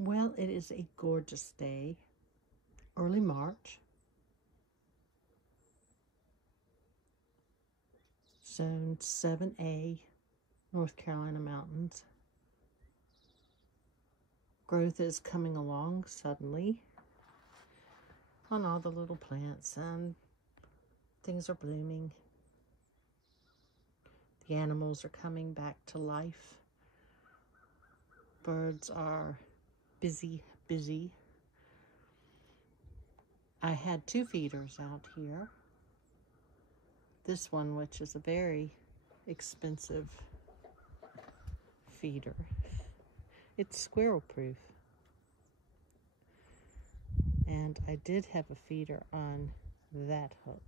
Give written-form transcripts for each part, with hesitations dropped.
Well, it is a gorgeous day, early March, zone 7A, North Carolina mountains. Growth is coming along suddenly on all the little plants, and things are blooming. The animals are coming back to life. Birds are busy. I had 2 feeders out here. This one, which is a very expensive feeder. It's squirrel proof. And I did have a feeder on that hook.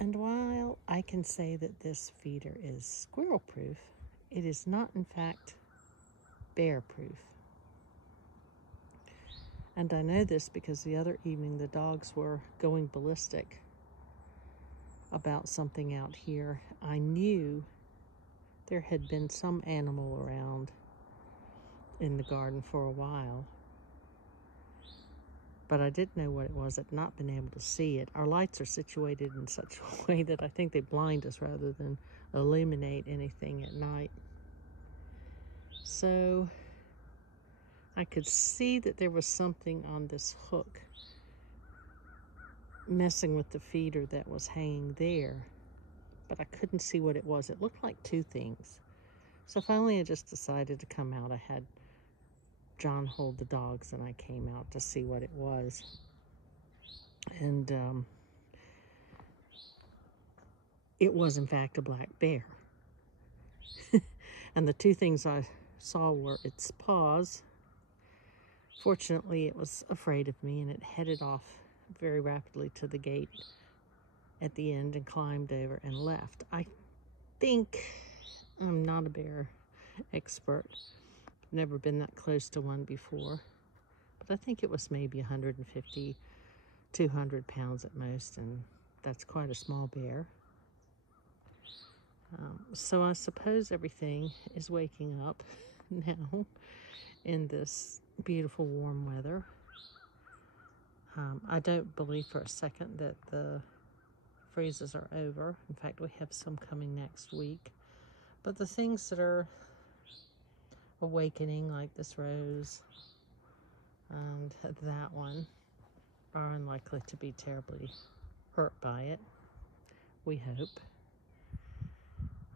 And while I can say that this feeder is squirrel proof, it is not in fact bear proof. And I know this because the other evening the dogs were going ballistic about something out here. I knew there had been some animal around in the garden for a while, but I didn't know what it was. I'd not been able to see it. Our lights are situated in such a way that I think they blind us rather than illuminate anything at night. So I could see that there was something on this hook messing with the feeder that was hanging there, but I couldn't see what it was. It looked like 2 things. So finally I just decided to come out. I had John hold the dogs and I came out to see what it was. And it was in fact a black bear. And the 2 things I saw were its paws. Fortunately, it was afraid of me and it headed off very rapidly to the gate at the end and climbed over and left. I think, I'm not a bear expert, never been that close to one before, but I think it was maybe 150, 200 pounds at most, and that's quite a small bear. So I suppose everything is waking up now in this beautiful warm weather. I don't believe for a second that the freezes are over. In fact, we have some coming next week. But the things that are awakening, like this rose and that one, are unlikely to be terribly hurt by it, we hope.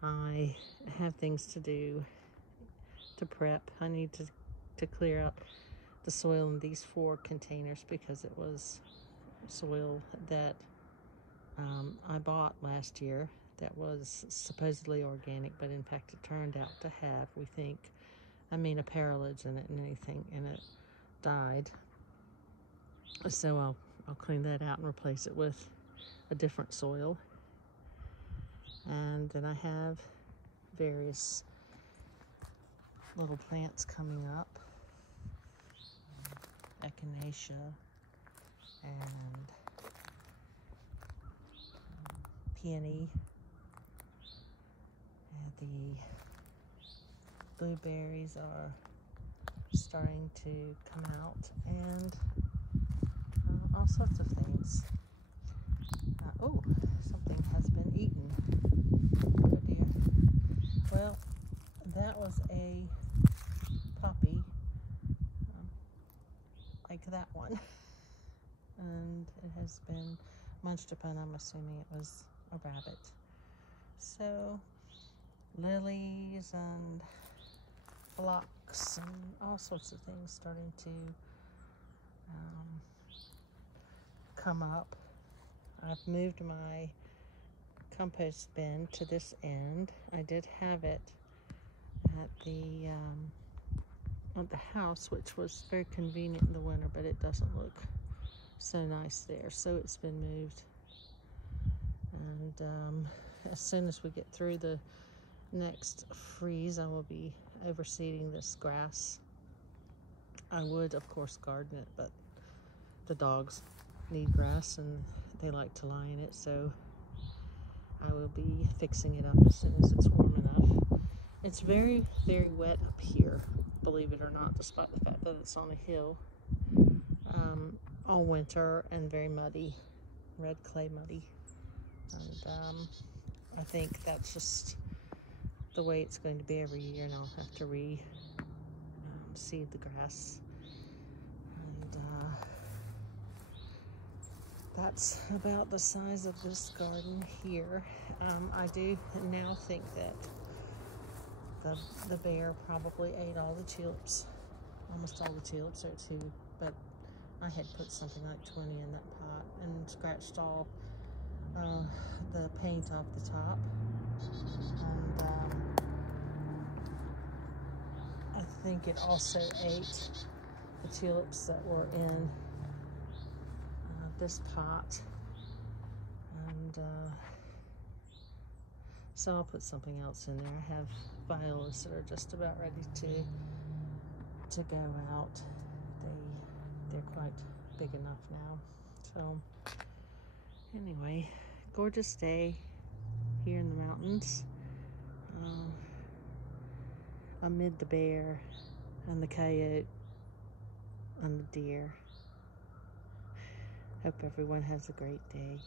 I have things to do to prep. I need to clear out the soil in these 4 containers because it was soil that I bought last year that was supposedly organic, but in fact it turned out to have, we think, a paralogy in it and anything, and it died. So I'll clean that out and replace it with a different soil. And then I have various little plants coming up. Echinacea and peony. And the blueberries are starting to come out, and all sorts of things. Oh, something has been eaten. Oh dear. Well, that was a puppy, like that one, and it has been munched upon. I'm assuming it was a rabbit. So lilies and phlox and all sorts of things starting to come up. I've moved my compost bin to this end. I did have it at the house, which was very convenient in the winter, but it doesn't look so nice there, so it's been moved. And as soon as we get through the next freeze, I will be overseeding this grass. I would, of course, garden it, but the dogs need grass and they like to lie in it, so I will be fixing it up as soon as it's warm enough. It's very, very wet up here, believe it or not, despite the fact that it's on a hill. All winter, and very muddy, red clay muddy. And I think that's just the way it's going to be every year, and I'll have to seed the grass. And that's about the size of this garden here. I do now think that the bear probably ate all the tulips, almost all the tulips are too, but I had put something like 20 in that pot and scratched all the paint off the top. And I think it also ate the tulips that were in this pot. And so I'll put something else in there. I have violas that are just about ready to go out. They're quite big enough now. So anyway, gorgeous day here in the mountains, amid the bear and the coyote and the deer. Hope everyone has a great day.